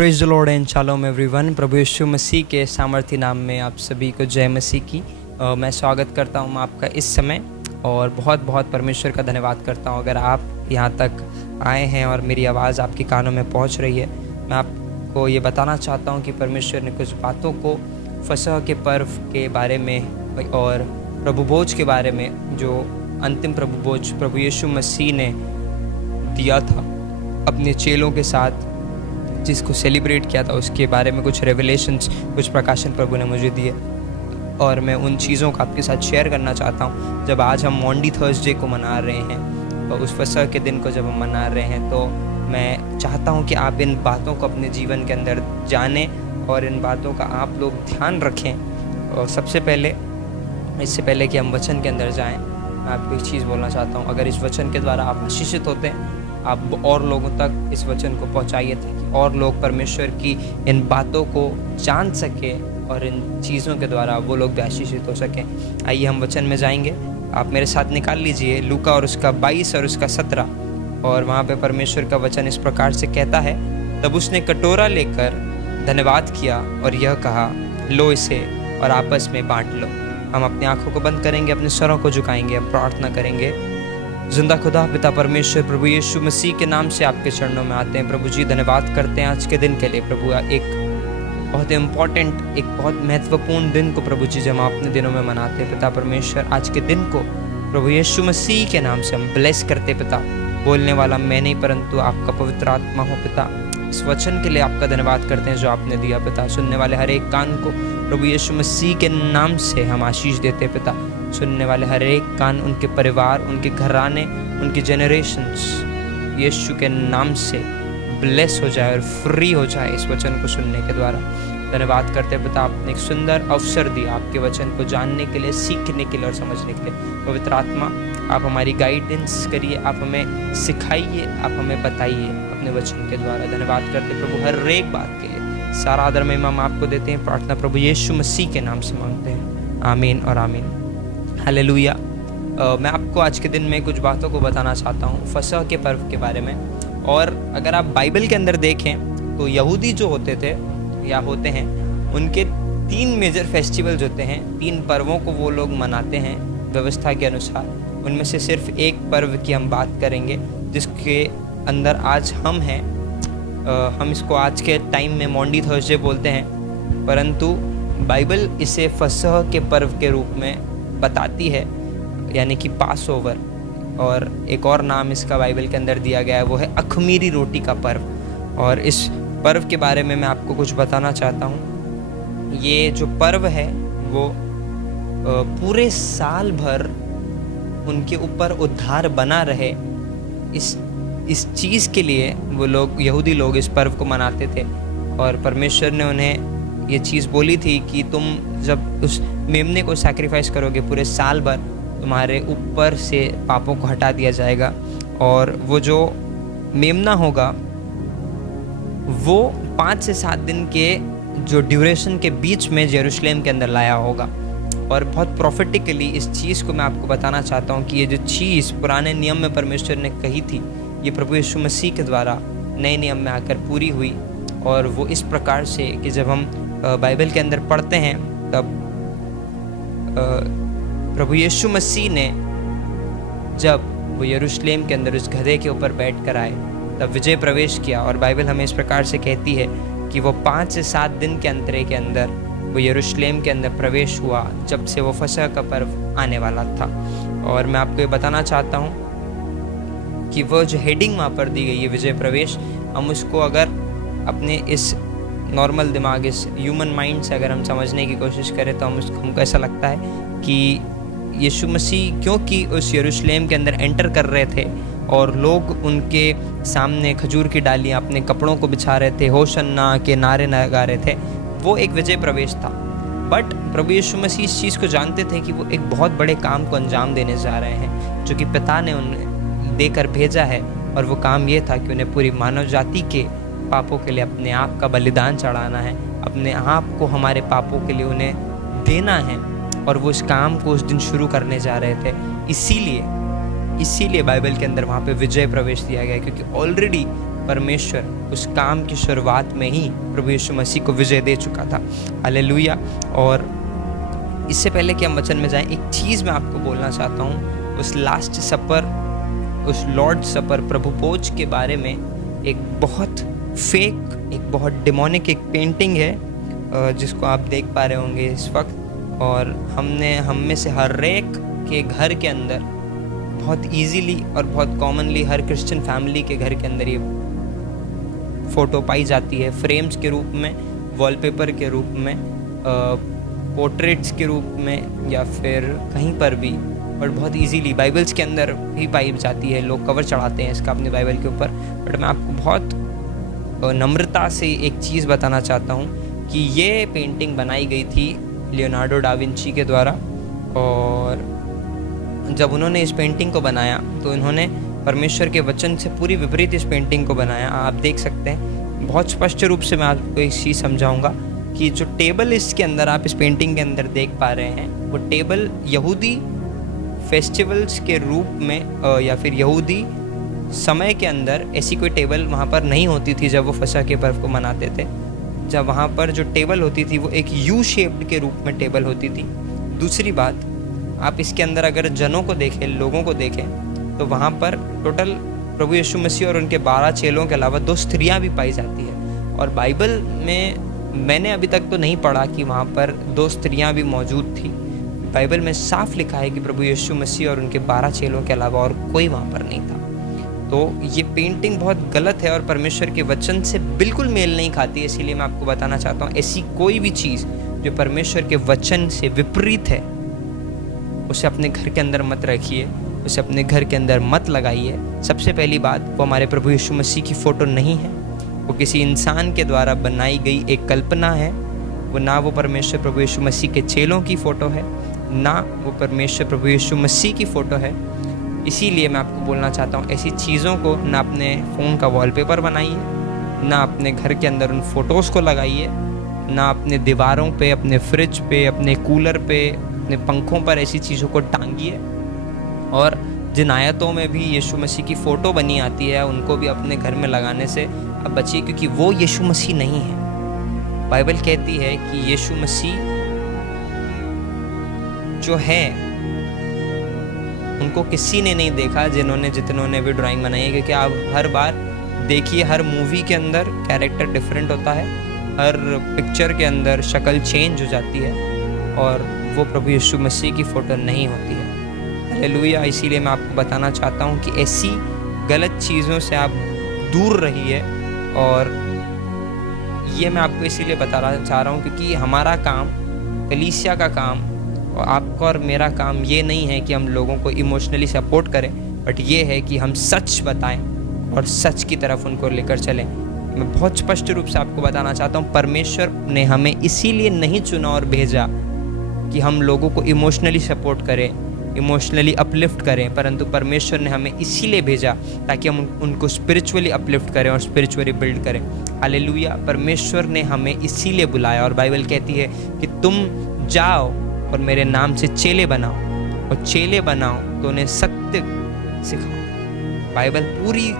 Praise the lord and shalom everyone. प्रभु यीशु मसीह के सामर्थ्य नाम में आप सभी को जय मसीह की। मैं स्वागत करता हूँ आपका इस समय और बहुत बहुत परमेश्वर का धन्यवाद करता हूँ अगर आप यहाँ तक आए हैं और मेरी आवाज़ आपके कानों में पहुँच रही है। मैं आपको ये बताना चाहता हूँ कि परमेश्वर ने कुछ बातों को फसह के पर्व के बारे में और प्रभु भोज के बारे में, जो अंतिम प्रभु भोज प्रभु यीशु मसीह ने दिया था अपने चेलों के साथ, जिसको सेलिब्रेट किया था, उसके बारे में कुछ रेवलेशंस, कुछ प्रकाशन प्रभु ने मुझे दिए और मैं उन चीज़ों को आपके साथ शेयर करना चाहता हूँ। जब आज हम मॉन्डी थर्सडे को मना रहे हैं, तो उस फसह के दिन को जब हम मना रहे हैं, तो मैं चाहता हूँ कि आप इन बातों को अपने जीवन के अंदर जानें और इन बातों का आप लोग ध्यान रखें। और सबसे पहले, इससे पहले कि हम वचन के अंदर जाएँ, मैं आपको एक चीज़ बोलना चाहता हूँ। अगर इस वचन के द्वारा आप आशीषित होते हैं, आप और लोगों तक इस वचन को पहुंचाइए ताकि और लोग परमेश्वर की इन बातों को जान सकें और इन चीज़ों के द्वारा वो लोग भी आशीषित हो सकें। आइए हम वचन में जाएंगे। आप मेरे साथ निकाल लीजिए लूका और उसका 22 और उसका 17, और वहाँ पे परमेश्वर का वचन इस प्रकार से कहता है, तब उसने कटोरा लेकर धन्यवाद किया और यह कहा, लो इसे और आपस में बांट लो। हम अपनी आंखों को बंद करेंगे, अपने स्वरों को झुकाएंगे, हम प्रार्थना करेंगे। जिंदा खुदा पिता परमेश्वर, प्रभु यीशु मसीह के नाम से आपके चरणों में आते हैं। प्रभु जी, धन्यवाद करते हैं आज के दिन के लिए। प्रभु, एक बहुत इम्पॉर्टेंट, एक बहुत महत्वपूर्ण दिन को प्रभु जी जब हम अपने दिनों में मनाते हैं पिता परमेश्वर, आज के दिन को प्रभु यीशु मसीह के नाम से हम ब्लेस करते पिता। बोलने वाला मैं नहीं परंतु आपका पवित्र आत्मा हो पिता। इस वचन के लिए आपका धन्यवाद करते हैं जो आपने दिया पिता। सुनने वाले हर एक कान को प्रभु यीशु मसीह के नाम से हम आशीष देते पिता। सुनने वाले हर एक कान, उनके परिवार, उनके घराने, उनकी जनरेशन्स यीशु के नाम से ब्लेस हो जाए और फ्री हो जाए इस वचन को सुनने के द्वारा। धन्यवाद करते पिता, आपने एक सुंदर अवसर दिया आपके वचन को जानने के लिए, सीखने के लिए और समझने के लिए। पवित्र आत्मा, आप हमारी गाइडेंस करिए, आप हमें सिखाइए, आप हमें बताइए अपने वचन के द्वारा। धन्यवाद करते प्रभु हर एक बात के लिए। सारा आदर महिमा हम आपको देते हैं। प्रार्थना प्रभु यीशु मसीह के नाम से मांगते हैं, आमीन और आमीन। हालेलुया। मैं आपको आज के दिन में कुछ बातों को बताना चाहता हूँ फसह के पर्व के बारे में। और अगर आप बाइबल के अंदर देखें तो यहूदी जो होते थे या होते हैं, उनके 3 मेजर फेस्टिवल्स होते हैं, 3 पर्वों को वो लोग मनाते हैं व्यवस्था के अनुसार। उनमें से सिर्फ एक पर्व की हम बात करेंगे जिसके अंदर आज हम हैं। हम इसको आज के टाइम में मॉन्डी थर्सडे बोलते हैं, परंतु बाइबल इसे फसह के पर्व के रूप में बताती है, यानी कि पास ओवर। और एक और नाम इसका बाइबल के अंदर दिया गया है, वो है अख़मीरी रोटी का पर्व। और इस पर्व के बारे में मैं आपको कुछ बताना चाहता हूँ। ये जो पर्व है वो पूरे साल भर उनके ऊपर उद्धार बना रहे, इस चीज़ के लिए वो लोग, यहूदी लोग, इस पर्व को मनाते थे। और परमेश्वर ने उन्हें ये चीज़ बोली थी कि तुम जब उस मेमने को सैक्रिफाइस करोगे, पूरे साल भर तुम्हारे ऊपर से पापों को हटा दिया जाएगा। और वो जो मेमना होगा वो 5 से 7 दिन के जो ड्यूरेशन के बीच में यरूशलेम के अंदर लाया होगा। और बहुत प्रॉफिटिकली इस चीज़ को मैं आपको बताना चाहता हूँ कि ये जो चीज़ पुराने नियम में परमेश्वर ने कही थी, ये प्रभु यीशु मसीह के द्वारा नए नियम में आकर पूरी हुई। और वो इस प्रकार से कि जब हम बाइबल के अंदर पढ़ते हैं, तब प्रभु यीशु मसीह ने जब वो यरूशलेम के अंदर उस गधे के ऊपर बैठ कर आए, तब विजय प्रवेश किया। और बाइबल हमें इस प्रकार से कहती है कि वो 5 से 7 दिन के अंतरे के अंदर वो यरूशलेम के अंदर प्रवेश हुआ, जब से वो फसह का पर्व आने वाला था। और मैं आपको ये बताना चाहता हूँ कि वो जो हेडिंग वहाँ पर दी गई है, विजय प्रवेश, हम उसको अगर अपने इस नॉर्मल दिमाग, इस ह्यूमन माइंड से अगर हम समझने की कोशिश करें, तो हमको ऐसा लगता है कि यीशु मसीह क्योंकि उस यरूशलेम के अंदर एंटर कर रहे थे और लोग उनके सामने खजूर की डालियाँ अपने कपड़ों को बिछा रहे थे, होशन्ना के नारे लगा रहे थे, वो एक विजय प्रवेश था। बट प्रभु यीशु मसीह इस चीज़ को जानते थे कि वो एक बहुत बड़े काम को अंजाम देने जा रहे हैं, जो कि पिता ने उन्हें देकर भेजा है। और वो काम ये था कि उन्हें पूरी मानव जाति के पापों के लिए अपने आप का बलिदान चढ़ाना है, अपने आप को हमारे पापों के लिए उन्हें देना है। और वो इस काम को उस दिन शुरू करने जा रहे थे। इसीलिए बाइबल के अंदर वहाँ पे विजय प्रवेश दिया गया, क्योंकि ऑलरेडी परमेश्वर उस काम की शुरुआत में ही प्रभु यीशु मसीह को विजय दे चुका था। हालेलुया। और इससे पहले कि हम वचन में जाएं, एक चीज़ मैं आपको बोलना चाहता हूँ। उस लास्ट सपर, उस लॉर्ड सपर, प्रभु भोज के बारे में एक बहुत फेक, एक बहुत डिमोनिक एक पेंटिंग है जिसको आप देख पा रहे होंगे इस वक्त। और हम में से हर एक के घर के अंदर बहुत इजीली और बहुत कॉमनली हर क्रिश्चियन फैमिली के घर के अंदर ये फ़ोटो पाई जाती है, फ्रेम्स के रूप में, वॉलपेपर के रूप में, पोर्ट्रेट्स के रूप में, या फिर कहीं पर भी, और बहुत इजीली बाइबल्स के अंदर भी पाई जाती है। लोग कवर चढ़ाते हैं इसका अपने बाइबल के ऊपर। बट मैं आपको बहुत नम्रता से एक चीज़ बताना चाहता हूँ कि ये पेंटिंग बनाई गई थी लियोनार्डो डा विंची के द्वारा। और जब उन्होंने इस पेंटिंग को बनाया तो इन्होंने परमेश्वर के वचन से पूरी विपरीत इस पेंटिंग को बनाया। आप देख सकते हैं, बहुत स्पष्ट रूप से मैं आपको एक चीज़ समझाऊंगा कि जो टेबल इसके अंदर आप इस पेंटिंग के अंदर देख पा रहे हैं, वो टेबल यहूदी फेस्टिवल्स के रूप में या फिर यहूदी समय के अंदर ऐसी कोई टेबल वहाँ पर नहीं होती थी जब वो फसह के पर्व को मनाते थे। जब वहाँ पर जो टेबल होती थी वो एक यू शेप्ड के रूप में टेबल होती थी। दूसरी बात, आप इसके अंदर अगर जनों को देखें, लोगों को देखें, तो वहाँ पर टोटल प्रभु यीशु मसीह और उनके 12 चेलों के अलावा 2 स्त्रियाँ भी पाई जाती है। और बाइबल में मैंने अभी तक तो नहीं पढ़ा कि वहाँ पर 2 स्त्रियाँ भी मौजूद थी। बाइबल में साफ लिखा है कि प्रभु यीशु मसीह और उनके 12 चेलों के अलावा और कोई वहाँ पर नहीं था। तो ये पेंटिंग बहुत गलत है और परमेश्वर के वचन से बिल्कुल मेल नहीं खाती है। इसीलिए मैं आपको बताना चाहता हूँ, ऐसी कोई भी चीज़ जो परमेश्वर के वचन से विपरीत है, उसे अपने घर के अंदर मत रखिए, उसे अपने घर के अंदर मत लगाइए। सबसे पहली बात, वो हमारे प्रभु यीशु मसीह की फ़ोटो नहीं है, वो किसी इंसान के द्वारा बनाई गई एक कल्पना है। वो ना वो परमेश्वर प्रभु यीशु मसीह के चेलों की फ़ोटो है, ना वो परमेश्वर प्रभु यीशु मसीह की फ़ोटो है। इसीलिए मैं आपको बोलना चाहता हूँ, ऐसी चीज़ों को ना अपने फ़ोन का वॉलपेपर बनाइए, ना अपने घर के अंदर उन फ़ोटोज़ को लगाइए, ना अपने दीवारों पे, अपने फ्रिज पे, अपने कूलर पे, अपने पंखों पर ऐसी चीज़ों को टांगिए। और जिन आयतों में भी यीशु मसीह की फ़ोटो बनी आती है, उनको भी अपने घर में लगाने से अब बचिए, क्योंकि वो यीशु मसीह नहीं है। बाइबल कहती है कि यीशु मसीह जो है उनको किसी ने नहीं देखा जितनों भी ड्राइंग बनाई है। क्योंकि आप हर बार देखिए, हर मूवी के अंदर कैरेक्टर डिफरेंट होता है, हर पिक्चर के अंदर शक्ल चेंज हो जाती है, और वो प्रभु यीशु मसीह की फ़ोटो नहीं होती है। हालेलुया। इसीलिए मैं आपको बताना चाहता हूँ कि ऐसी गलत चीज़ों से आप दूर रहिए। और ये मैं आपको इसीलिए बताना चाह रहा हूँ क्योंकि हमारा काम, कलीसिया का काम, और आपका और मेरा काम ये नहीं है कि हम लोगों को इमोशनली सपोर्ट करें, बट ये है कि हम सच बताएं और सच की तरफ उनको लेकर चलें। मैं बहुत स्पष्ट रूप से आपको बताना चाहता हूँ, परमेश्वर ने हमें इसीलिए नहीं चुना और भेजा कि हम लोगों को इमोशनली सपोर्ट करें, इमोशनली अपलिफ्ट करें, परंतु परमेश्वर ने हमें इसीलिए भेजा ताकि हम उनको स्पिरिचुअली अपलिफ्ट करें और स्पिरिचुअली बिल्ड करें। हालेलुया। परमेश्वर ने हमें इसीलिए बुलाया, और बाइबल कहती है कि तुम जाओ और मेरे नाम से चेले बनाओ, और चेले बनाओ तो उन्हें सत्य सिखाओ। बाइबल पूरी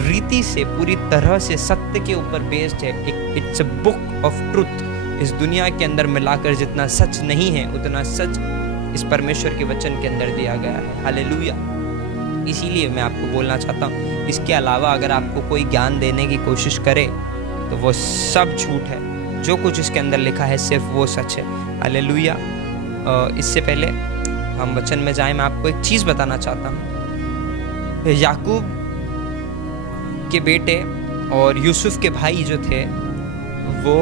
रीति से, पूरी तरह से सत्य के ऊपर बेस्ड है। It's a book of truth. इस दुनिया के अंदर मिलाकर जितना सच नहीं है, उतना सच इस परमेश्वर के वचन के अंदर दिया गया है। हालेलुया। इसीलिए मैं आपको बोलना चाहता हूँ, इसके अलावा अगर आपको कोई ज्ञान देने की कोशिश करे तो वो सब झूठ है। जो कुछ इसके अंदर लिखा है सिर्फ वो सच है। हालेलुया। इससे पहले हम वचन में जाएं, मैं आपको एक चीज़ बताना चाहता हूँ। याकूब के बेटे और यूसुफ के भाई जो थे, वो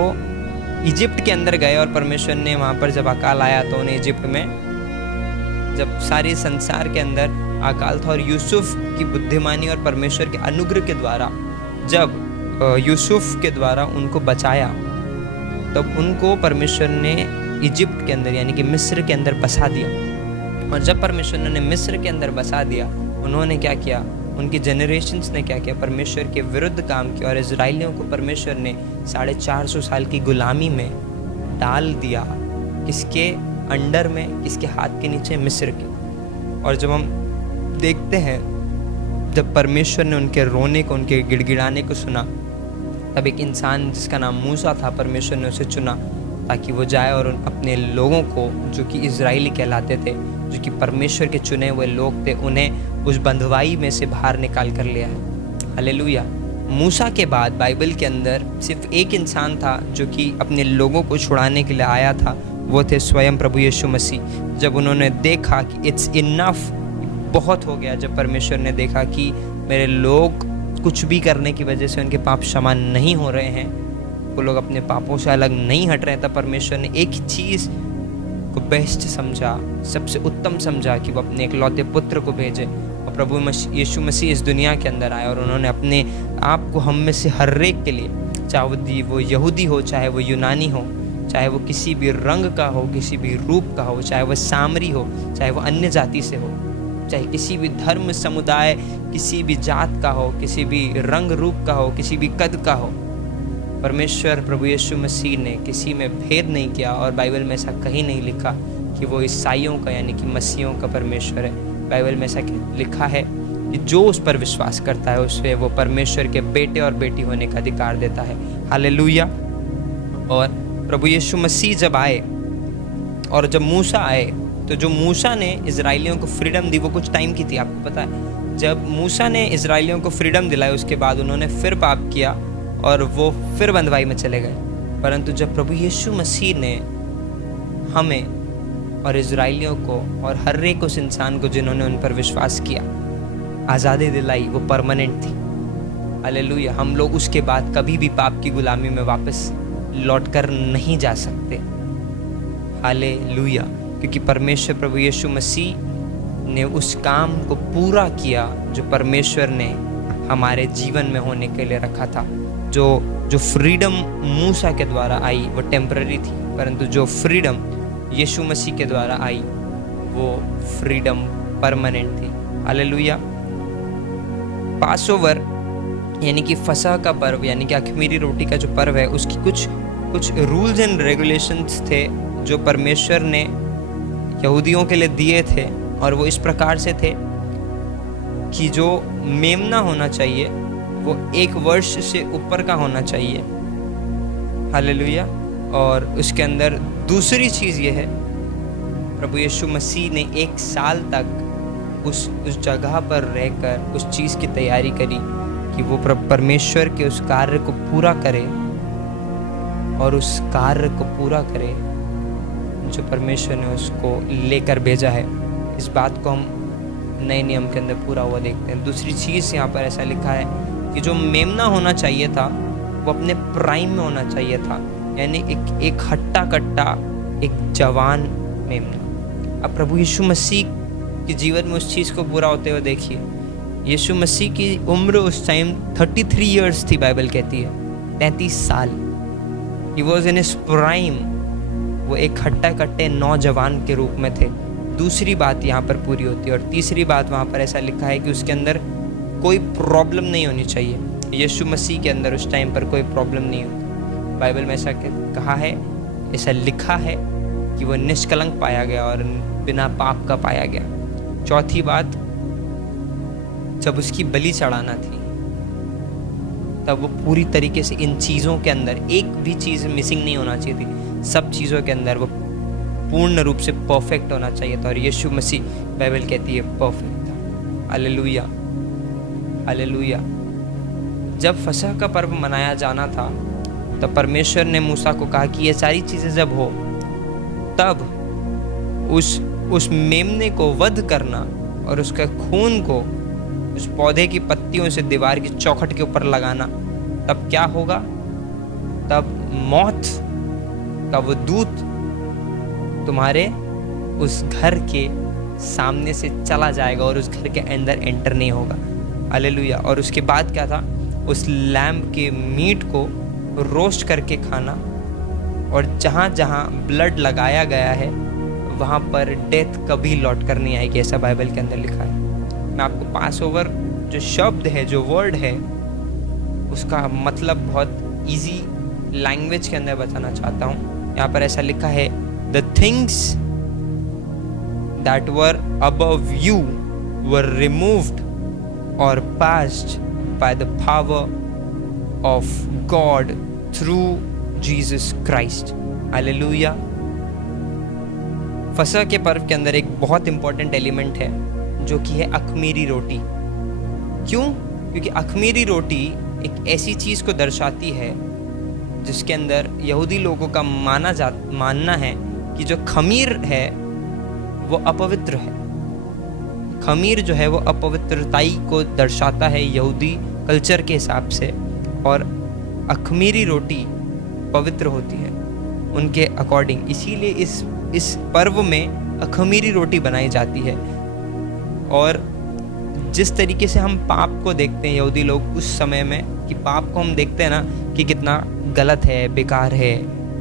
इजिप्ट के अंदर गए, और परमेश्वर ने वहाँ पर जब अकाल आया तो उन्हें इजिप्ट में, जब सारे संसार के अंदर अकाल था, और यूसुफ की बुद्धिमानी और परमेश्वर के अनुग्रह के द्वारा जब यूसुफ के द्वारा उनको बचाया, तब उनको परमेश्वर ने इजिप्ट के अंदर यानी कि मिस्र के अंदर बसा दिया। और जब परमेश्वर ने मिस्र के अंदर बसा दिया, उन्होंने क्या किया, उनकी जनरेशन्स ने क्या किया, परमेश्वर के विरुद्ध काम किया, और इजराइलियों को परमेश्वर ने 450 साल की गुलामी में डाल दिया। किसके अंडर में, किसके हाथ के नीचे, मिस्र के। और जब हम देखते हैं जब परमेश्वर ने उनके रोने को, उनके गिड़गिड़ाने को सुना, तब एक इंसान जिसका नाम मूसा था, परमेश्वर ने उसे चुना ताकि वो जाए और अपने लोगों को, जो कि इजराइली कहलाते थे, जो कि परमेश्वर के चुने हुए लोग थे, उन्हें उस बंधुआई में से बाहर निकाल कर लिया है। हालेलुया। मूसा के बाद बाइबल के अंदर सिर्फ एक इंसान था जो कि अपने लोगों को छुड़ाने के लिए आया था, वो थे स्वयं प्रभु यीशु मसीह। जब उन्होंने देखा कि इट्स इनफ, बहुत हो गया, जब परमेश्वर ने देखा कि मेरे लोग कुछ भी करने की वजह से उनके पाप क्षमा नहीं हो रहे हैं, वो लोग अपने पापों से अलग नहीं हट रहे हैं, तब परमेश्वर ने एक ही चीज़ को बेस्ट समझा, सबसे उत्तम समझा कि वो अपने इकलौते पुत्र को भेजे। और प्रभु यीशु मसीह इस दुनिया के अंदर आए और उन्होंने अपने आप को हम में से हर एक के लिए, चाहे वो यहूदी हो, चाहे वो यूनानी हो, चाहे वो किसी भी रंग का हो, किसी भी रूप का हो, चाहे वो सामरी हो, चाहे वो अन्य जाति से हो, चाहे किसी भी धर्म समुदाय, किसी भी जात का हो, किसी भी रंग रूप का हो, किसी भी कद का हो, परमेश्वर प्रभु यीशु मसीह ने किसी में भेद नहीं किया। और बाइबल में ऐसा कहीं नहीं लिखा कि वो ईसाइयों का यानी कि मसीहों का परमेश्वर है। बाइबल में ऐसा लिखा है कि जो उस पर विश्वास करता है उसे वो परमेश्वर के बेटे और बेटी होने का अधिकार देता है। हालेलुया। और प्रभु यीशु मसीह जब आए और जब मूसा आए, तो जो मूसा ने इजराइलियों को फ्रीडम दी वो कुछ टाइम की थी, आपको पता है। जब मूसा ने इजराइलियों को फ्रीडम दिलाई, उसके बाद उन्होंने फिर पाप किया और वो फिर बंधुआई में चले गए। परंतु जब प्रभु यीशु मसीह ने हमें और इजराइलियों को और हर एक उस इंसान को जिन्होंने उन पर विश्वास किया आज़ादी दिलाई, वो परमानेंट थी। हालेलुया। हम लोग उसके बाद कभी भी पाप की गुलामी में वापस लौटकर नहीं जा सकते। हालेलुया। क्योंकि परमेश्वर प्रभु यीशु मसीह ने उस काम को पूरा किया जो परमेश्वर ने हमारे जीवन में होने के लिए रखा था। जो फ्रीडम मूसा के द्वारा आई वो टेम्पररी थी, परंतु जो फ्रीडम यीशु मसीह के द्वारा आई वो फ्रीडम परमानेंट थी। हालेलुया। पासओवर यानी कि फसह का पर्व, यानी कि अख़मीरी रोटी का जो पर्व है, उसकी कुछ रूल्स एंड रेगुलेशंस थे जो परमेश्वर ने यहूदियों के लिए दिए थे। और वो इस प्रकार से थे कि जो मेमना होना चाहिए वो 1 वर्ष से ऊपर का होना चाहिए। हालेलुया। और उसके अंदर दूसरी चीज़ ये है, प्रभु यीशु मसीह ने 1 साल तक उस जगह पर रहकर उस चीज़ की तैयारी करी कि वो परमेश्वर के उस कार्य को पूरा करे और उस कार्य को पूरा करे जो परमेश्वर ने उसको लेकर भेजा है। इस बात को हम नए नियम के अंदर पूरा हुआ देखते हैं। दूसरी चीज़ यहाँ पर ऐसा लिखा है कि जो मेमना होना चाहिए था वो अपने प्राइम में होना चाहिए था, यानी एक हट्टा कट्टा, एक जवान मेमना। अब प्रभु यीशु मसीह के जीवन में उस चीज़ को पूरा होते हुए देखिए। यीशु मसीह की उम्र उस टाइम 33 ईयर्स थी, बाइबल कहती है 33 साल। He was in his prime. वो एक हट्टा कट्टे नौजवान के रूप में थे। दूसरी बात यहाँ पर पूरी होती है। और तीसरी बात वहाँ पर ऐसा लिखा है कि उसके अंदर कोई प्रॉब्लम नहीं होनी चाहिए। यीशु मसीह के अंदर उस टाइम पर कोई प्रॉब्लम नहीं होती। बाइबल में ऐसा कहा है, ऐसा लिखा है कि वो निष्कलंक पाया गया और बिना पाप का पाया गया। चौथी बात, जब उसकी बलि चढ़ाना थी तब वो पूरी तरीके से इन चीज़ों के अंदर एक भी चीज़ मिसिंग नहीं होना चाहिए थी। सब चीज़ों के अंदर वो पूर्ण रूप से परफेक्ट होना चाहिए था। और यीशु मसीह, बाइबल कहती है, परफेक्ट था। हालेलुया। हालेलुया। जब फसह का पर्व मनाया जाना था तब परमेश्वर ने मूसा को कहा कि ये सारी चीज़ें जब हो तब उस मेमने को वध करना और उसके खून को उस पौधे की पत्तियों से दीवार की चौखट के ऊपर लगाना। तब क्या होगा? तब मौत का वो दूत तुम्हारे उस घर के सामने से चला जाएगा और उस घर के अंदर एंटर नहीं होगा। हालेलुया। और उसके बाद क्या था? उस लैम्ब के मीट को रोस्ट करके खाना, और जहाँ जहाँ ब्लड लगाया गया है वहाँ पर डेथ कभी लौट कर नहीं आएगी, ऐसा बाइबल के अंदर लिखा है। मैं आपको पासओवर जो शब्द है, जो वर्ड है, उसका मतलब बहुत इजी लैंग्वेज के अंदर बताना चाहता हूँ। यहाँ पर ऐसा लिखा है, the things that were above you were removed or passed by the power of God through Jesus Christ. Hallelujah. फसह के पर्व के अंदर एक बहुत इंपॉर्टेंट एलिमेंट है जो कि है अखमीरी रोटी। क्यों? क्योंकि अखमीरी रोटी एक ऐसी चीज़ को दर्शाती है जिसके अंदर यहूदी लोगों का मानना है कि जो खमीर है वो अपवित्र है। खमीर जो है वो अपवित्रताई को दर्शाता है यहूदी कल्चर के हिसाब से, और अखमीरी रोटी पवित्र होती है उनके अकॉर्डिंग। इसीलिए इस पर्व में अखमीरी रोटी बनाई जाती है। और जिस तरीके से हम पाप को देखते हैं यहूदी लोग उस समय में, कि पाप को हम देखते हैं ना कि कितना गलत है, बेकार है,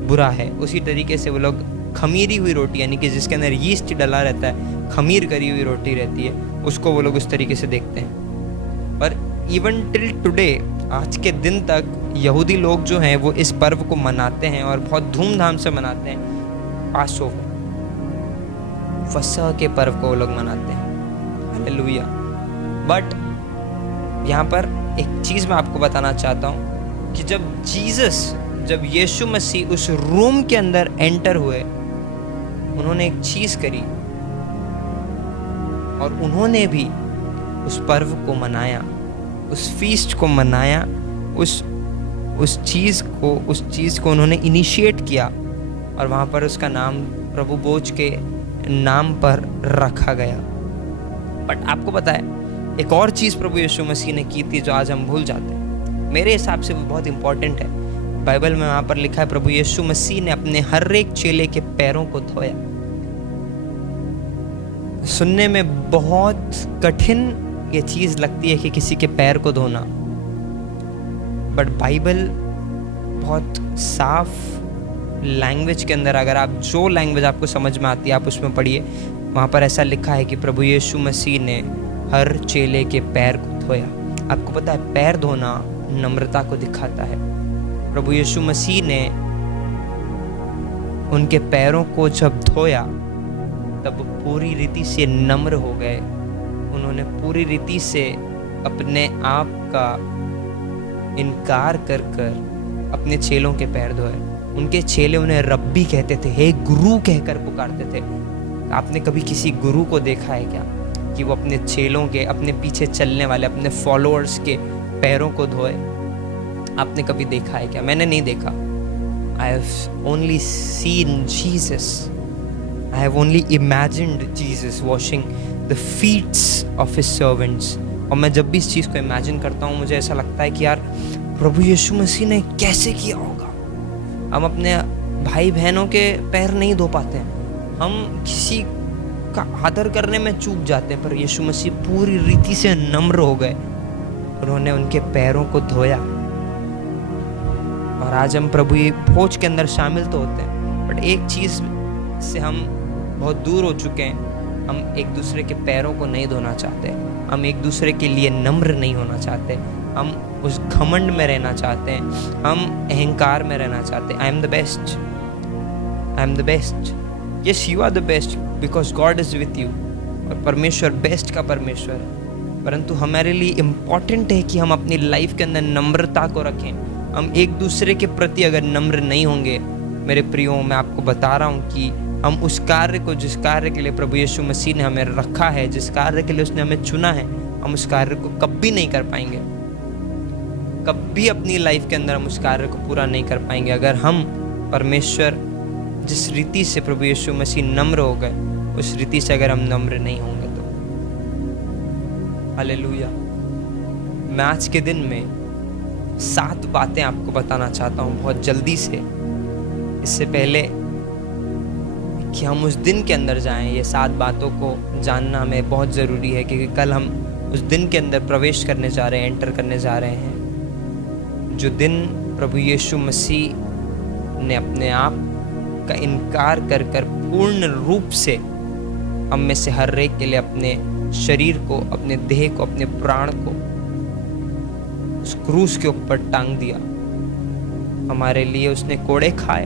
बुरा है, उसी तरीके से वो लोग खमीरी हुई रोटी, यानी कि जिसके अंदर यीस्ट डला रहता है, खमीर करी हुई रोटी रहती है, उसको वो लोग उस तरीके से देखते हैं। पर इवन टिल टुडे, आज के दिन तक यहूदी लोग जो हैं वो इस पर्व को मनाते हैं और बहुत धूमधाम से मनाते हैं। पासओवर, फसह के पर्व को वो लोग मनाते हैं। हालेलुया। बट यहाँ पर एक चीज़ मैं आपको बताना चाहता हूँ कि जब यीशु मसीह उस रूम के अंदर एंटर हुए, उन्होंने एक चीज़ करी और उन्होंने भी उस पर्व को मनाया, उस फीस्ट को मनाया, उस चीज़ को उन्होंने इनिशिएट किया, और वहाँ पर उसका नाम प्रभु बोझ के नाम पर रखा गया। बट आपको पता है एक और चीज़ प्रभु यीशु मसीह ने की थी जो आज हम भूल जाते हैं। मेरे हिसाब से वो बहुत इंपॉर्टेंट है। बाइबल में वहाँ पर लिखा है प्रभु यीशु मसीह ने अपने हर एक चेले के पैरों को धोया। सुनने में बहुत कठिन ये चीज़ लगती है कि किसी के पैर को धोना, बट बाइबल बहुत साफ लैंग्वेज के अंदर, अगर आप जो लैंग्वेज आपको समझ में आती है आप उसमें पढ़िए, वहाँ पर ऐसा लिखा है कि प्रभु यीशु मसीह ने हर चेले के पैर को धोया। आपको पता है पैर धोना नम्रता को दिखाता है। प्रभु यीशु मसीह ने उनके पैरों को जब धोया तब पूरी रीति से नम्र हो गए। उन्होंने पूरी रीति से अपने आप का इनकार कर अपने चेलों के पैर धोए। उनके चेले उन्हें रब्बी कहते थे, हे गुरु कहकर पुकारते थे। आपने कभी किसी गुरु को देखा है क्या कि वो अपने चेलों के, अपने पीछे चलने वाले, अपने फॉलोअर्स के पैरों को धोए? आपने कभी देखा है क्या? मैंने नहीं देखा। I have only seen Jesus. I have only imagined Jesus washing the feet of his servants. और मैं जब भी इस चीज़ को इमेजिन करता हूँ मुझे ऐसा लगता है कि यार प्रभु यीशु मसीह ने कैसे किया होगा। हम अपने भाई बहनों के पैर नहीं धो पाते हैं, हम किसी का आदर करने में चूक जाते हैं, पर यीशु मसीह पूरी रीति से नम्र हो गए, उन्होंने उनके पैरों को धोया। और आज हम प्रभु भोज के अंदर शामिल तो होते हैं, बट एक चीज़ से हम बहुत दूर हो चुके हैं। हम एक दूसरे के पैरों को नहीं धोना चाहते, हम एक दूसरे के लिए नम्र नहीं होना चाहते, हम उस घमंड में रहना चाहते हैं, हम अहंकार में रहना चाहते हैं। I am the best, I am the best. Yes, you are the best because God is with you. और परमेश्वर बेस्ट का परमेश्वर है, परंतु हमारे लिए इम्पॉर्टेंट है कि हम अपनी लाइफ के अंदर नम्रता को रखें। हम एक दूसरे के प्रति अगर नम्र नहीं होंगे, मेरे प्रियो, मैं आपको बता रहा हूँ कि हम उस कार्य को, जिस कार्य के लिए प्रभु यीशु मसीह ने हमें रखा है, जिस कार्य के लिए उसने हमें चुना है, हम उस कार्य को कभी नहीं कर पाएंगे। कभी अपनी लाइफ के अंदर हम उस कार्य को पूरा नहीं कर पाएंगे अगर हम परमेश्वर जिस रीति से प्रभु यीशु मसीह नम्र हो गए, उस रीति से अगर हम नम्र नहीं होंगे तो। हालेलुया। मैं आज के दिन में 7 बातें आपको बताना चाहता हूँ बहुत जल्दी से। इससे पहले कि हम उस दिन के अंदर जाएं, ये 7 बातों को जानना हमें बहुत ज़रूरी है, क्योंकि कल हम उस दिन के अंदर प्रवेश करने जा रहे हैं, एंटर करने जा रहे हैं, जो दिन प्रभु यीशु मसीह ने अपने आप का इनकार कर पूर्ण रूप से हम में से हर एक के लिए अपने शरीर को, अपने देह को, अपने प्राण को उस क्रूस के ऊपर टांग दिया। हमारे लिए उसने कोड़े खाए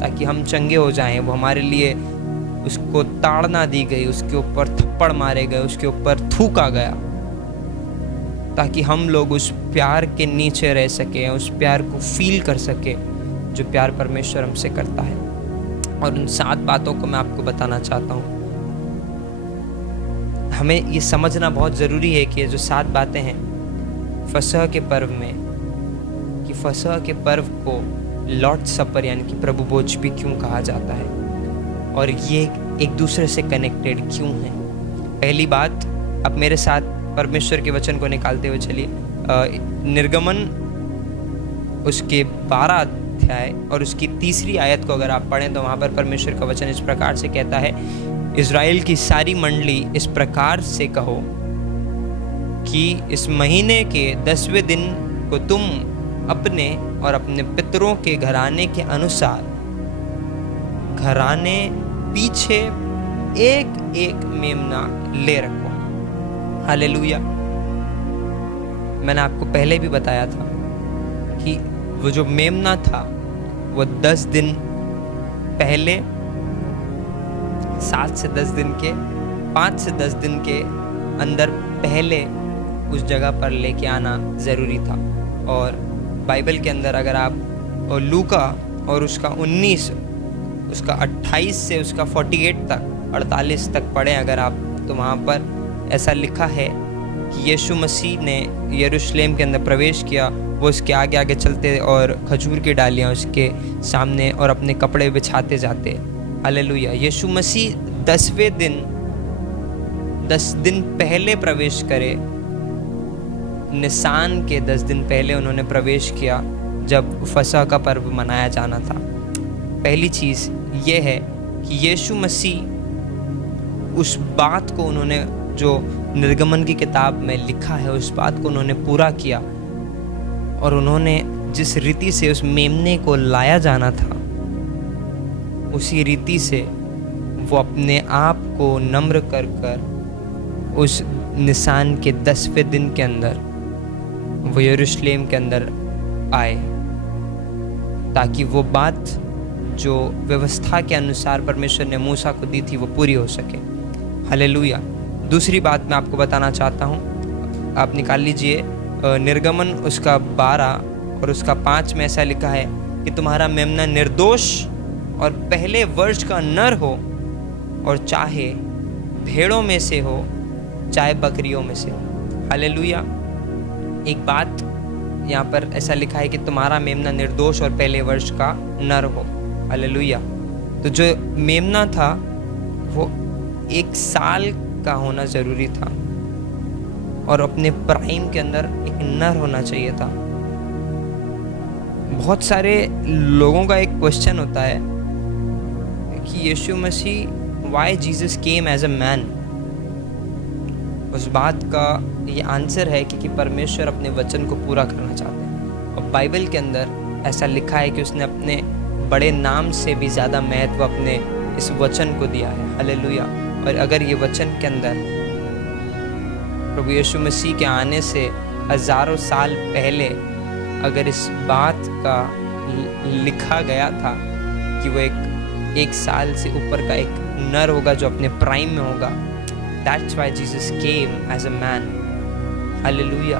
ताकि हम चंगे हो जाएं। वो हमारे लिए, उसको ताड़ना दी गई, उसके ऊपर थप्पड़ मारे गए, उसके ऊपर थूका गया ताकि हम लोग उस प्यार के नीचे रह सकें, उस प्यार को फील कर सके जो प्यार परमेश्वर हमसे करता है। और उन 7 बातों को मैं आपको बताना चाहता हूँ। हमें ये समझना बहुत ज़रूरी है कि ये जो 7 बातें हैं फसह के पर्व में, कि फसह के पर्व को लॉर्ड सपर यानी कि प्रभु भोज भी क्यों कहा जाता है और ये एक दूसरे से कनेक्टेड क्यों है। पहली बात, आप मेरे साथ परमेश्वर के वचन को निकालते हुए चलिए। निर्गमन उसके 12 अध्याय और उसकी 3री आयत को अगर आप पढ़ें तो वहाँ पर परमेश्वर का वचन इस प्रकार से कहता है, इज़राइल की सारी मंडली इस प्रकार से कहो कि इस महीने के 10वें दिन को तुम अपने और अपने पितरों के घराने के अनुसार घराने पीछे एक एक मेमना ले रखो। हालेलुया। मैंने आपको पहले भी बताया था कि वो जो मेमना था वो 10 दिन पहले, 7 से 10 दिन के, 5 से 10 दिन के अंदर पहले उस जगह पर लेके आना ज़रूरी था। और बाइबल के अंदर अगर आप और लूका और उसका 19, उसका 28 से उसका 48 तक पढ़ें अगर आप, तो वहाँ पर ऐसा लिखा है कि यीशु मसीह ने यरूशलेम के अंदर प्रवेश किया। वो उसके आगे आगे चलते और खजूर की डालियाँ उसके सामने और अपने कपड़े बिछाते जाते। हालेलुया। यीशु मसीह 10वें दिन 10 दिन पहले प्रवेश करे, निसान के 10 दिन पहले उन्होंने प्रवेश किया जब फसह का पर्व मनाया जाना था। पहली चीज़ ये है कि यीशु मसीह उस बात को उन्होंने, जो निर्गमन की किताब में लिखा है, उस बात को उन्होंने पूरा किया और उन्होंने जिस रीति से उस मेमने को लाया जाना था उसी रीति से वो अपने आप को नम्र कर कर उस निसान के 10वें दिन के अंदर वो यरूशलेम के अंदर आए, ताकि वो बात जो व्यवस्था के अनुसार परमेश्वर ने मूसा को दी थी वो पूरी हो सके। हालेलुया। दूसरी बात मैं आपको बताना चाहता हूँ, आप निकाल लीजिए निर्गमन उसका 12 और उसका 5 में ऐसा लिखा है कि तुम्हारा मेमना निर्दोष और पहले वर्ष का नर हो, और चाहे भेड़ों में से हो चाहे बकरियों में से हो। हालेलुया। एक बात यहाँ पर ऐसा लिखा है कि तुम्हारा मेमना निर्दोष और पहले वर्ष का नर हो। हालेलुया। तो जो मेमना था वो 1 साल का होना ज़रूरी था और अपने प्राइम के अंदर एक नर होना चाहिए था। बहुत सारे लोगों का एक क्वेश्चन होता है कि Yeshu Masih why Jesus came as a man. उस बात का ये आंसर है कि परमेश्वर अपने वचन को पूरा करना चाहते हैं और बाइबल के अंदर ऐसा लिखा है कि उसने अपने बड़े नाम से भी ज़्यादा महत्व अपने इस वचन को दिया है। हालेलुया। और अगर ये वचन के अंदर प्रभु यीशु मसीह के आने से हज़ारों साल पहले अगर इस बात का लिखा गया था कि वो एक साल से ऊपर का एक नर होगा जो अपने प्राइम में होगा, That's why Jesus came as a man. Hallelujah.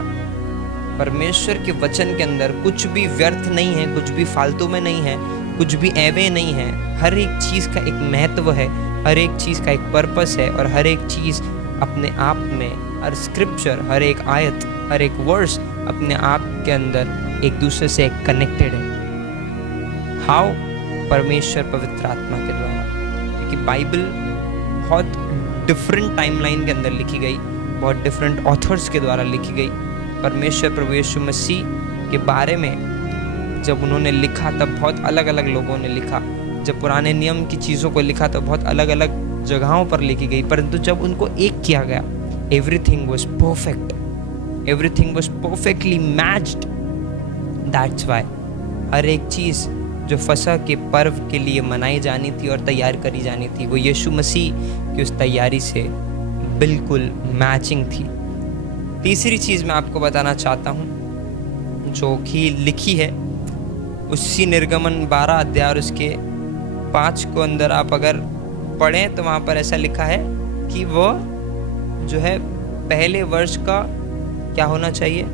परमेश्वर के वचन के अंदर कुछ भी व्यर्थ नहीं है, कुछ भी फालतू में नहीं है, कुछ भी एवे नहीं है। हर एक चीज़ का एक महत्व है, हर एक चीज़ का एक पर्पस है और हर एक चीज़ अपने आप में, हर स्क्रिप्चर, हर एक आयत, हर एक वर्स अपने आप के अंदर एक दूसरे से कनेक्टेड है। हाउ? परमेश्वर पवित्र आत्मा के द्वारा। क्योंकि बाइबल बहुत डिफरेंट टाइमलाइन के अंदर लिखी गई, बहुत डिफरेंट ऑथर्स के द्वारा लिखी गई। परमेश्वर प्रभु यीशु मसीह के बारे में जब उन्होंने लिखा तब बहुत अलग अलग लोगों ने लिखा। जब पुराने नियम की चीज़ों को लिखा तो बहुत अलग अलग जगहों पर लिखी गई, परंतु जब उनको एक किया गया, everything was perfect, everything was perfectly matched. That's why हर एक चीज़ जो फसह के पर्व के लिए मनाई जानी थी और तैयार करी जानी थी वो यीशु मसीह की उस तैयारी से बिल्कुल मैचिंग थी। तीसरी चीज़ मैं आपको बताना चाहता हूँ जो कि लिखी है उसी निर्गमन 12 अध्याय और उसके 5 को अंदर आप अगर पढ़ें तो वहाँ पर ऐसा लिखा है कि वो जो है पहले वर्ष का क्या होना चाहिए?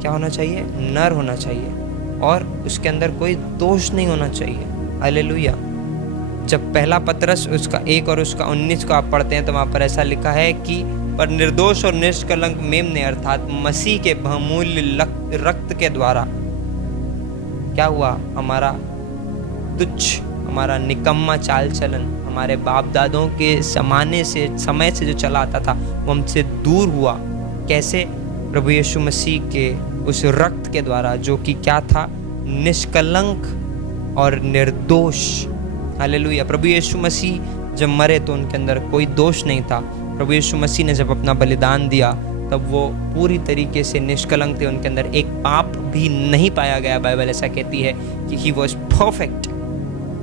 क्या होना चाहिए? नर होना चाहिए और उसके अंदर कोई दोष नहीं होना चाहिए। हालेलुया। जब पहला पतरस उसका 1 और उसका 19 को आप पढ़ते हैं तो वहाँ पर ऐसा लिखा है कि पर निर्दोष और निष्कलंक मेमने अर्थात मसीह के बहुमूल्य रक्त के द्वारा क्या हुआ? हमारा तुच्छ, हमारा निकम्मा चाल चलन, हमारे बाप दादों के समय से जो चला आता था वो हमसे दूर हुआ। कैसे? प्रभु यीशु मसीह के उस रक्त के द्वारा, जो कि क्या था? निष्कलंक और निर्दोष। हालेलुया। प्रभु यीशु मसीह जब मरे तो उनके अंदर कोई दोष नहीं था। प्रभु यीशु मसीह ने जब अपना बलिदान दिया तब वो पूरी तरीके से निष्कलंक थे, उनके अंदर एक पाप भी नहीं पाया गया। बाइबल ऐसा कहती है कि ही वॉज परफेक्ट।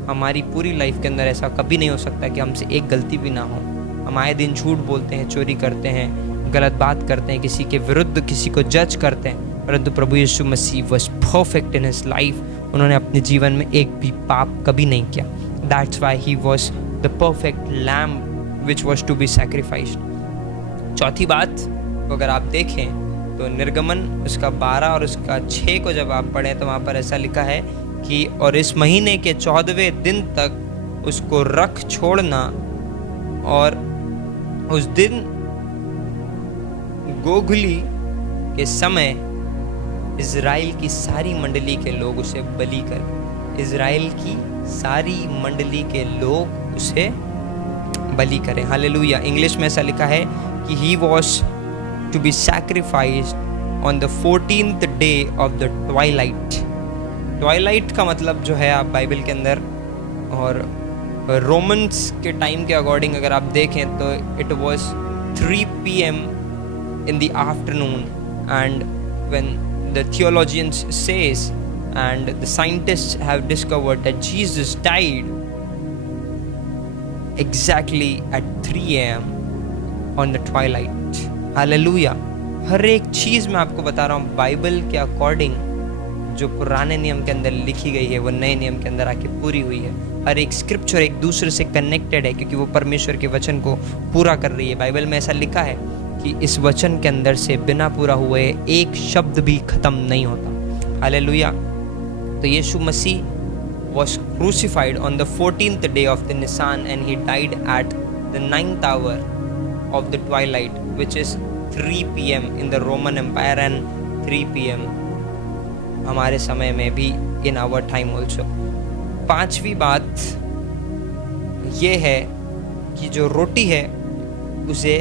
हमारी पूरी लाइफ के अंदर ऐसा कभी नहीं हो सकता कि हमसे एक गलती भी ना हो। हम आए दिन झूठ बोलते हैं, चोरी करते हैं, गलत बात करते हैं, किसी के विरुद्ध किसी को जज करते हैं, परंतु प्रभु Yeshu Masih was perfect in his life. उन्होंने अपने जीवन में एक भी पाप कभी नहीं किया। That's why he was the perfect lamb which was to be sacrificed. चौथी बात को अगर आप देखें तो निर्गमन उसका 12 और उसका 6 को जब आप पढ़ें तो वहाँ पर ऐसा लिखा है कि और इस महीने के 14वें दिन तक उसको रख छोड़ना, और उस दिन गोगुली के समय इज़राइल की सारी मंडली के लोग उसे बलि करें। इज़राइल की सारी मंडली के लोग उसे बलि करें। हालेलुया। इंग्लिश में ऐसा लिखा है कि he was to be sacrificed on the 14th day of the twilight. Twilight का मतलब जो है आप बाइबल के अंदर और रोमन्स के टाइम के अकॉर्डिंग अगर आप देखें तो it was 3 PM in the afternoon, and when the theologians says and the scientists have discovered that Jesus died exactly at 3 AM on the twilight. Hallelujah. हर एक चीज़ मैं आपको बता रहा हूँ बाइबल के अकॉर्डिंग, जो पुराने नियम के अंदर लिखी गई है वो नए नियम के अंदर आके पूरी हुई है। हर एक स्क्रिप्चर एक दूसरे से कनेक्टेड है क्योंकि वो परमेश्वर के वचन को पूरा कर रही है। बाइबल में ऐसा लिखा है कि इस वचन के अंदर से बिना पूरा हुए एक शब्द भी खत्म नहीं होता। हालेलुया। तो यीशु मसीह was crucified on the 14th day of the Nisan, and he died at the 9th hour of the twilight, which is 3 PM in the Roman Empire and 3 PM हमारे समय में भी in our time also। पांचवी बात ये है कि जो रोटी है उसे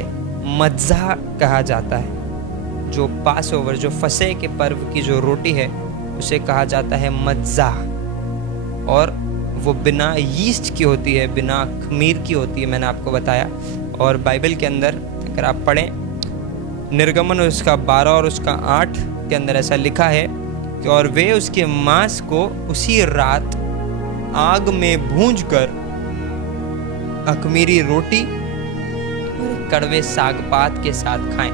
मज्जा कहा जाता है। जो पास ओवर, जो फसह के पर्व की जो रोटी है उसे कहा जाता है मज्जा, और वो बिना यीस्ट की होती है, बिना खमीर की होती है, मैंने आपको बताया। और बाइबल के अंदर अगर आप पढ़ें निर्गमन उसका 12 और उसका 8 के अंदर ऐसा लिखा है कि और वे उसके मांस को उसी रात आग में भूंजकर अखमीरी रोटी कड़वे सागपात के साथ खाएं।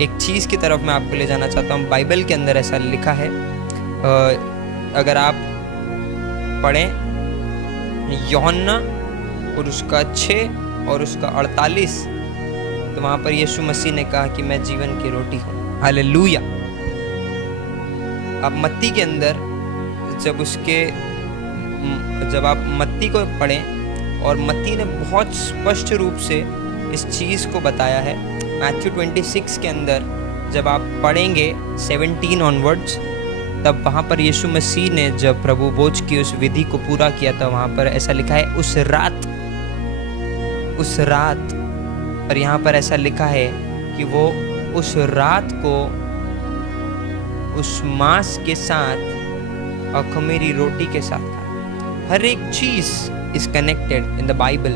एक चीज़ की तरफ मैं आपको ले जाना चाहता हूँ। बाइबल के अंदर ऐसा लिखा है, अगर आप पढ़ें यूहन्ना और उसका 6 और उसका 48, तो वहाँ पर यीशु मसीह ने कहा कि मैं जीवन की रोटी हूँ। हालेलुया। अब मत्ती के अंदर जब आप मत्ती को पढ़ें, और मत्ती ने बहुत स्पष्ट रूप से इस चीज़ को बताया है। मैथ्यू 26 के अंदर जब आप पढ़ेंगे 17 ऑनवर्ड्स, तब वहाँ पर यीशु मसीह ने जब प्रभु भोज की उस विधि को पूरा किया था, वहाँ पर ऐसा लिखा है उस रात, और यहाँ पर ऐसा लिखा है कि वो उस रात को उस मांस के साथ और खमीरी रोटी के साथ खाया। हर एक चीज़ is connected in the Bible.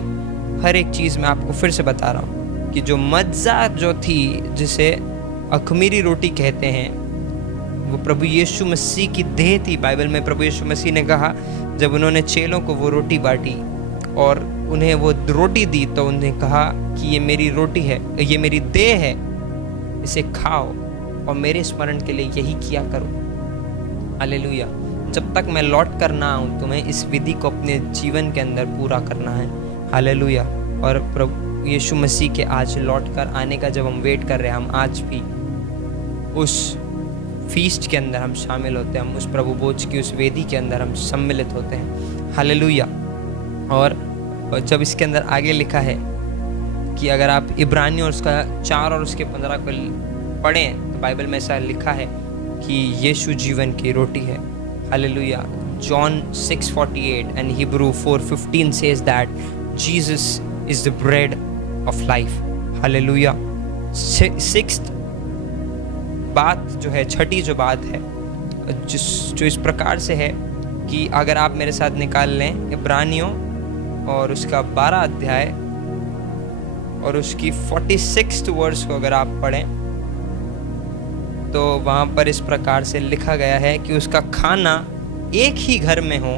हर एक चीज़ मैं आपको फिर से बता रहा हूँ कि जो मज्जा जो थी, जिसे अखमीरी रोटी कहते हैं, वो प्रभु यीशु मसीह की देह थी। बाइबल में प्रभु यीशु मसीह ने कहा, जब उन्होंने चेलों को वो रोटी बांटी और उन्हें वो रोटी दी, तो उन्हें कहा कि ये मेरी रोटी है, ये मेरी देह है, इसे खाओ और मेरे स्मरण के लिए यही किया करो। हालेलुया। जब तक मैं लौट कर ना आऊँ, तुम्हें इस विधि को अपने जीवन के अंदर पूरा करना है। हालेलुया। और प्रभु यीशु मसीह के आज लौट कर आने का जब हम वेट कर रहे हैं, हम आज भी उस फीस्ट के अंदर हम शामिल होते हैं, हम उस प्रभु भोज की उस वेदी के अंदर हम सम्मिलित होते हैं। हालेलुया। और जब इसके अंदर आगे लिखा है कि अगर आप इब्रानी और उसका 4 और उसके 15 को पढ़ें तो बाइबल में ऐसा लिखा है कि यीशु जीवन की रोटी है। Hallelujah. John 6:48 and Hebrew 4:15 says that Jesus is the bread of life. Hallelujah. Sixth बात जो है, छठी जो बात है, जो इस प्रकार से है कि अगर आप मेरे साथ निकाल लें इब्रानियों और उसका 12 अध्याय और उसकी 46 वर्स को अगर आप पढ़ें तो वहाँ पर इस प्रकार से लिखा गया है कि उसका खाना एक ही घर में हो,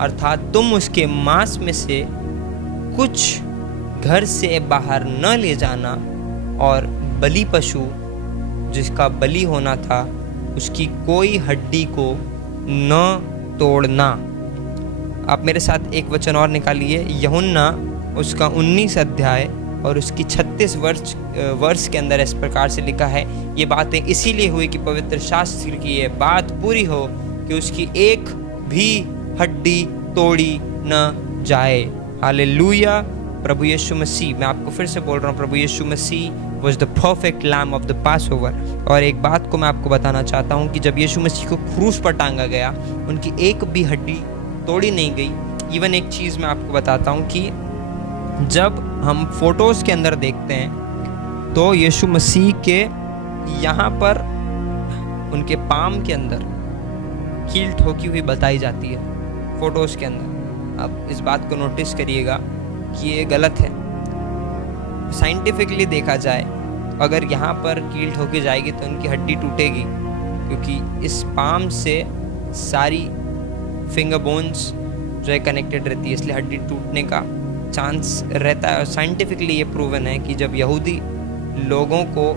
अर्थात तुम उसके मांस में से कुछ घर से बाहर न ले जाना, और बलि पशु जिसका बलि होना था उसकी कोई हड्डी को न तोड़ना। आप मेरे साथ एक वचन और निकालिए, यूहन्ना उसका 19 अध्याय और उसकी 36 वर्ष के अंदर इस प्रकार से लिखा है, ये बातें इसीलिए हुई कि पवित्र शास्त्र की ये बात पूरी हो कि उसकी एक भी हड्डी तोड़ी न जाए। हालेलुया। प्रभु यीशु मसीह, मैं आपको फिर से बोल रहा हूँ, प्रभु यीशु मसीह was the perfect lamb of the Passover। और एक बात को मैं आपको बताना चाहता हूँ कि जब यीशु मसीह को क्रूस पर टांगा गया उनकी एक भी हड्डी तोड़ी नहीं गई। इवन एक चीज़ मैं आपको बताता हूँ कि जब हम फोटोज़ के अंदर देखते हैं तो यीशु मसीह के यहाँ पर उनके पाम के अंदर कील ठोकी हुई बताई जाती है फोटोज़ के अंदर। अब इस बात को नोटिस करिएगा कि ये गलत है। साइंटिफिकली देखा जाए, अगर यहाँ पर कील ठोकी जाएगी तो उनकी हड्डी टूटेगी, क्योंकि इस पाम से सारी फिंगर बोन्स जो है कनेक्टेड रहती है, इसलिए हड्डी टूटने का चांस रहता है। और साइंटिफिकली ये प्रूवन है कि जब यहूदी लोगों को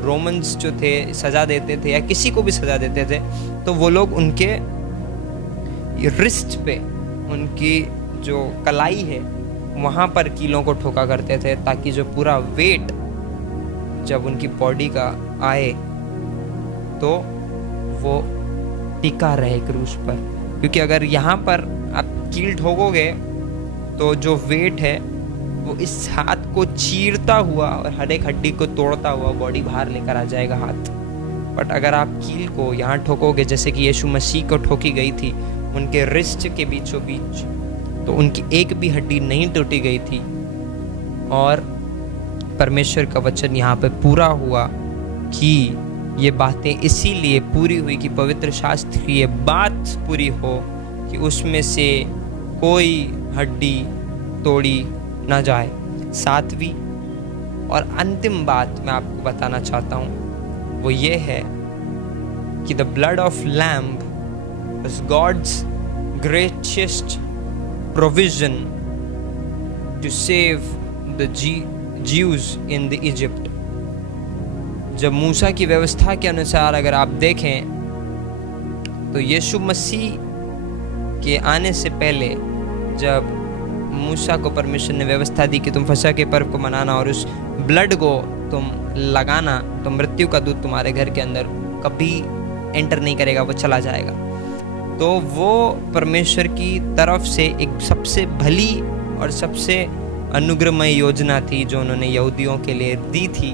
रोमन्स जो थे सज़ा देते थे या किसी को भी सज़ा देते थे तो वो लोग उनके रिस्ट पे, उनकी जो कलाई है वहाँ पर कीलों को ठोका करते थे, ताकि जो पूरा वेट जब उनकी बॉडी का आए तो वो टिका रहे क्रूस पर। क्योंकि अगर यहाँ पर आप कील ठोकोगे तो जो वेट है वो इस हाथ को चीरता हुआ और हर एक हड्डी को तोड़ता हुआ बॉडी बाहर लेकर आ जाएगा हाथ। बट अगर आप कील को यहाँ ठोकोगे जैसे कि यीशु मसीह को ठोकी गई थी उनके रिस्ट के बीचों बीच, तो उनकी एक भी हड्डी नहीं टूटी गई थी। और परमेश्वर का वचन यहाँ पे पूरा हुआ कि ये बातें इसीलिए पूरी हुई कि पवित्र शास्त्र की ये बात पूरी हो कि उसमें से कोई हड्डी तोड़ी ना जाए। सातवीं और अंतिम बात मैं आपको बताना चाहता हूँ वो ये है कि the blood of lamb is God's greatest provision to save the Jews in the Egypt। जब मूसा की व्यवस्था के अनुसार अगर आप देखें तो यीशु मसीह के आने से पहले जब मूसा को परमेश्वर ने व्यवस्था दी कि तुम फसह के पर्व को मनाना और उस ब्लड को तुम लगाना, तो मृत्यु का दूत तुम्हारे घर के अंदर कभी एंटर नहीं करेगा, वो चला जाएगा। तो वो परमेश्वर की तरफ से एक सबसे भली और सबसे अनुग्रहमय योजना थी जो उन्होंने यहूदियों के लिए दी थी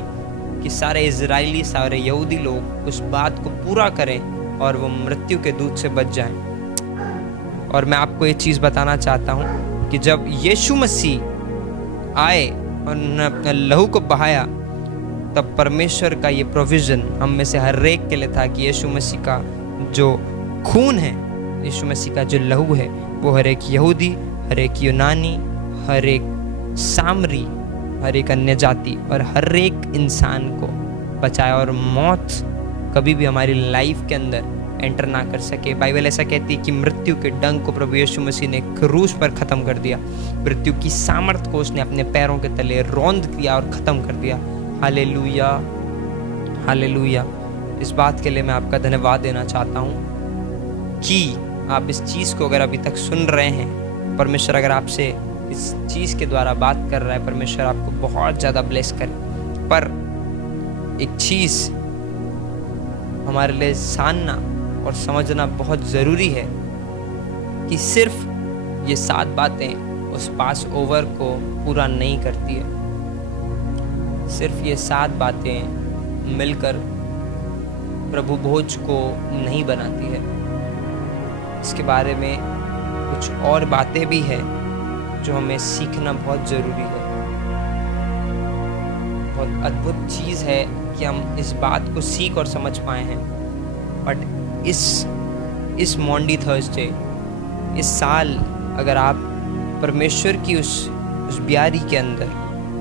कि सारे इजरायली, सारे यहूदी लोग उस बात को पूरा करें और वो मृत्यु के दूत से बच जाएं। और मैं आपको ये चीज़ बताना चाहता हूँ कि जब यीशु मसीह आए और उन्होंने अपने लहू को बहाया तब परमेश्वर का ये प्रोविज़न हम में से हर एक के लिए था कि यीशु मसीह का जो खून है, यीशु मसीह का जो लहू है, वो हर एक यहूदी, हर एक यूनानी, हर एक सामरी, हर एक अन्य जाति और हर एक इंसान को बचाए और मौत कभी भी हमारी लाइफ के अंदर एंटर ना कर सके। बाइबल ऐसा कहती है कि मृत्यु के डंक को प्रभु यीशु मसीह ने क्रूस पर ख़त्म कर दिया। मृत्यु की सामर्थ को उसने अपने पैरों के तले रौंद दिया और ख़त्म कर दिया। Hallelujah, hallelujah. इस बात के लिए मैं आपका धन्यवाद देना चाहता हूँ कि आप इस चीज़ को अगर अभी तक सुन रहे हैं, परमेश्वर अगर आपसे इस चीज़ के द्वारा बात कर रहा है, परमेश्वर आपको बहुत ज़्यादा ब्लेस करे। पर एक चीज़ हमारे लिए जानना और समझना बहुत ज़रूरी है कि सिर्फ ये 7 बातें उस पास ओवर को पूरा नहीं करती है। सिर्फ ये 7 बातें मिलकर प्रभु भोज को नहीं बनाती है। इसके बारे में कुछ और बातें भी हैं जो हमें सीखना बहुत ज़रूरी है। बहुत अद्भुत चीज़ है कि हम इस बात को सीख और समझ पाए हैं। बट इस मॉन्डी थर्सडे, इस साल अगर आप परमेश्वर की उस ब्यारी के अंदर,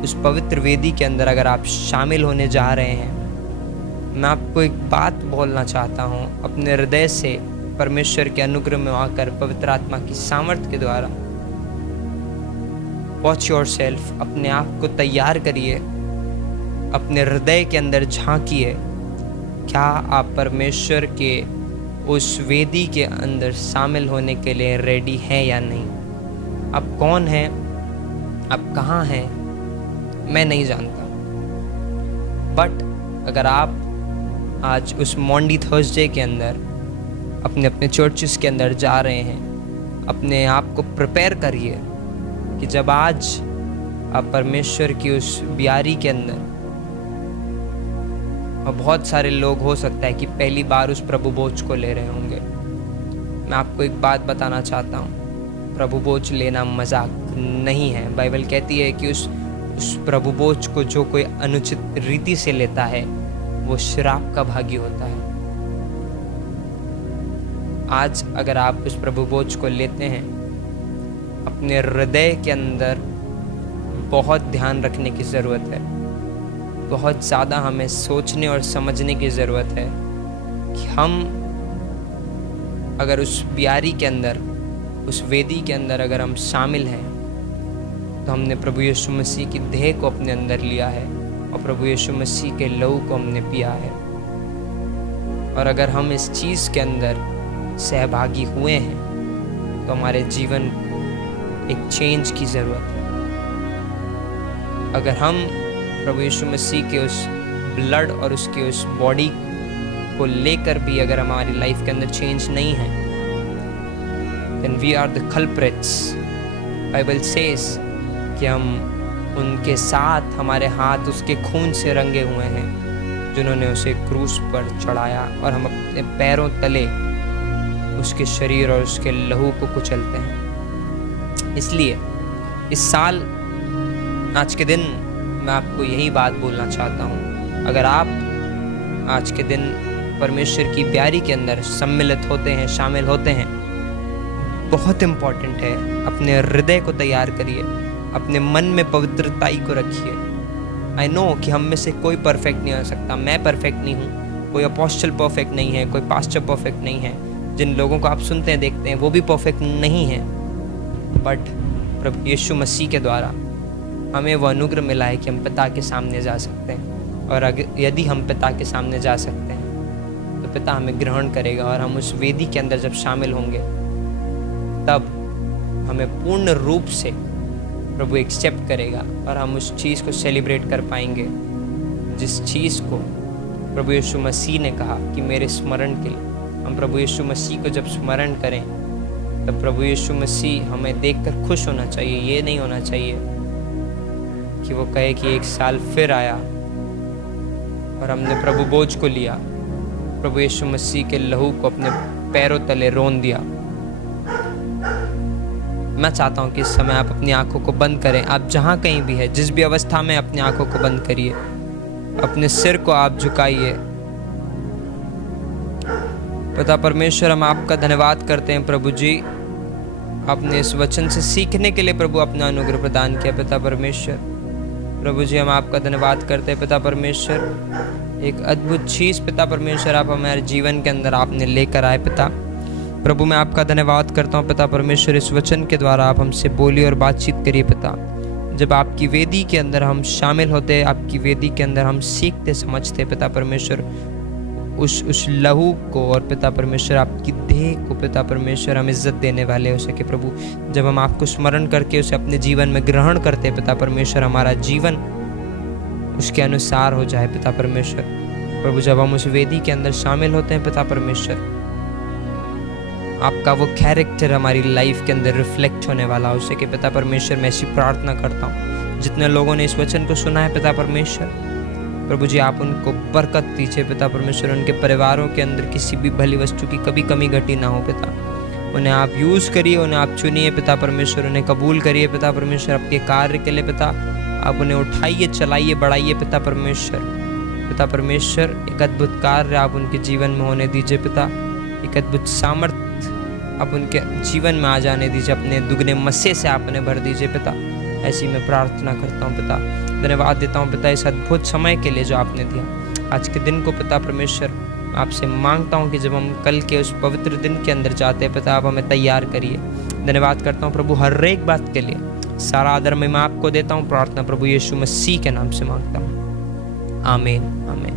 उस पवित्र वेदी के अंदर अगर आप शामिल होने जा रहे हैं, मैं आपको एक बात बोलना चाहता हूँ अपने हृदय से। परमेश्वर के अनुग्रह में आकर पवित्र आत्मा की सामर्थ्य के द्वारा वॉच योरसेल्फ, अपने आप को तैयार करिए, अपने हृदय के अंदर झांकिए। क्या आप परमेश्वर के उस वेदी के अंदर शामिल होने के लिए रेडी हैं या नहीं? आप कौन हैं, आप कहाँ हैं, मैं नहीं जानता। बट अगर आप आज उस मॉन्डी थर्सडे के अंदर अपने अपने चर्चेस के अंदर जा रहे हैं, अपने आप को प्रिपेयर करिए कि जब आज आप परमेश्वर की उस ब्यारी के अंदर, और बहुत सारे लोग हो सकता है कि पहली बार उस प्रभु भोज को ले रहे होंगे। मैं आपको एक बात बताना चाहता हूँ, प्रभु भोज लेना मजाक नहीं है। बाइबल कहती है कि उस प्रभु भोज को जो कोई अनुचित रीति से लेता है वो श्राप का भागी होता है। आज अगर आप उस प्रभु भोज को लेते हैं, अपने हृदय के अंदर बहुत ध्यान रखने की ज़रूरत है। बहुत ज़्यादा हमें सोचने और समझने की ज़रूरत है कि हम अगर उस ब्यारी के अंदर, उस वेदी के अंदर अगर हम शामिल हैं, तो हमने प्रभु यीशु मसीह की देह को अपने अंदर लिया है और प्रभु यीशु मसीह के लहू को हमने पिया है। और अगर हम इस चीज़ के अंदर सहभागी हुए हैं तो हमारे जीवन एक चेंज की ज़रूरत है। अगर हम प्रभु यीशु मसीह के उस ब्लड और उसके उस बॉडी को लेकर भी अगर हमारी लाइफ के अंदर चेंज नहीं है, then we are the culprits। Bible says कि हम उनके साथ, हमारे हाथ उसके खून से रंगे हुए हैं जिन्होंने उसे क्रूस पर चढ़ाया, और हम अपने पैरों तले उसके शरीर और उसके लहू को कुचलते हैं। इसलिए इस साल, आज के दिन मैं आपको यही बात बोलना चाहता हूँ। अगर आप आज के दिन परमेश्वर की प्यारी के अंदर सम्मिलित होते हैं, शामिल होते हैं, बहुत इम्पॉर्टेंट है, अपने हृदय को तैयार करिए, अपने मन में पवित्रताई को रखिए। आई नो कि हम में से कोई परफेक्ट नहीं हो सकता। मैं परफेक्ट नहीं हूँ, कोई अपोस्टल परफेक्ट नहीं है, कोई पास्टर परफेक्ट नहीं है। जिन लोगों को आप सुनते हैं, देखते हैं, वो भी परफेक्ट नहीं है। बट प्रभु यीशु मसीह के द्वारा हमें वह अनुग्रह मिला है कि हम पिता के सामने जा सकते हैं। और अगर यदि हम पिता के सामने जा सकते हैं तो पिता हमें ग्रहण करेगा, और हम उस वेदी के अंदर जब शामिल होंगे तब हमें पूर्ण रूप से प्रभु एक्सेप्ट करेगा, और हम उस चीज़ को सेलिब्रेट कर पाएंगे जिस चीज़ को प्रभु यीशु मसीह ने कहा कि मेरे स्मरण के लिए। हम प्रभु यीशु मसीह को जब स्मरण करें तब प्रभु यीशु मसीह हमें देखकर खुश होना चाहिए। ये नहीं होना चाहिए कि वो कहे कि एक साल फिर आया और हमने प्रभु भोज को लिया, प्रभु यीशु मसीह के लहू को अपने पैरों तले रोन दिया। मैं चाहता हूँ कि इस समय आप अपनी आंखों को बंद करें। आप जहाँ कहीं भी है, जिस भी अवस्था में, अपनी आंखों को बंद करिए, अपने सिर को आप झुकाइए। पिता परमेश्वर, हम आपका धन्यवाद करते हैं प्रभु जी, आपने इस वचन से सीखने के लिए प्रभु अपना अनुग्रह प्रदान किया। पिता परमेश्वर, प्रभु जी हम आपका धन्यवाद करते हैं। पिता परमेश्वर, एक अद्भुत चीज़ पिता परमेश्वर आप हमारे जीवन के अंदर आपने लेकर आए। पिता प्रभु, मैं आपका धन्यवाद करता हूँ। पिता परमेश्वर, इस वचन के द्वारा आप हमसे बोलिए और बातचीत करिए। पिता, जब आपकी वेदी के अंदर हम शामिल होते, आपकी वेदी के अंदर हम सीखते, समझते, पिता परमेश्वर, उस लहू को, और पिता परमेश्वर आपकी देह को पिता परमेश्वर हम इज्जत देने वाले हो सके। प्रभु, जब हम आपको स्मरण करके उसे अपने जीवन में ग्रहण करते, पिता परमेश्वर, हमारा जीवन उसके अनुसार हो जाए। पिता परमेश्वर, प्रभु जब हम उस वेदी के अंदर शामिल होते हैं पिता परमेश्वर, आपका वो कैरेक्टर हमारी लाइफ के अंदर रिफ्लेक्ट होने वाला हो सके पिता परमेश्वर। मैं ऐसी प्रार्थना करता हूँ जितने लोगों ने इस वचन को सुना है पिता परमेश्वर, प्रभु जी आप उनको बरकत दीजिए पिता परमेश्वर। उनके परिवारों के अंदर किसी भी भली वस्तु की कभी कमी घटी ना हो पिता। उन्हें आप यूज़ करिए, उन्हें आप चुनिए पिता परमेश्वर, उन्हें कबूल करिए पिता परमेश्वर आपके कार्य के लिए पिता। आप उन्हें उठाइए, चलाइए, बढ़ाइए पिता परमेश्वर। पिता परमेश्वर एक अद्भुत कार्य आप उनके जीवन में होने दीजिए पिता। एक अद्भुत सामर्थ आप उनके जीवन में आ जाने दीजिए, अपने दुगने मस्से से आप उन्हें भर दीजिए पिता। ऐसी मैं प्रार्थना करता हूँ पिता। धन्यवाद देता हूँ पिता इस अद्भुत समय के लिए जो आपने दिया आज के दिन को पिता परमेश्वर। आपसे मांगता हूँ कि जब हम कल के उस पवित्र दिन के अंदर जाते हैं पिता, आप हमें तैयार करिए। धन्यवाद करता हूँ प्रभु हर एक बात के लिए। सारा आदर मैं आपको देता हूँ। प्रार्थना प्रभु यीशु मसीह के नाम से मांगता हूँ, आमीन आमीन।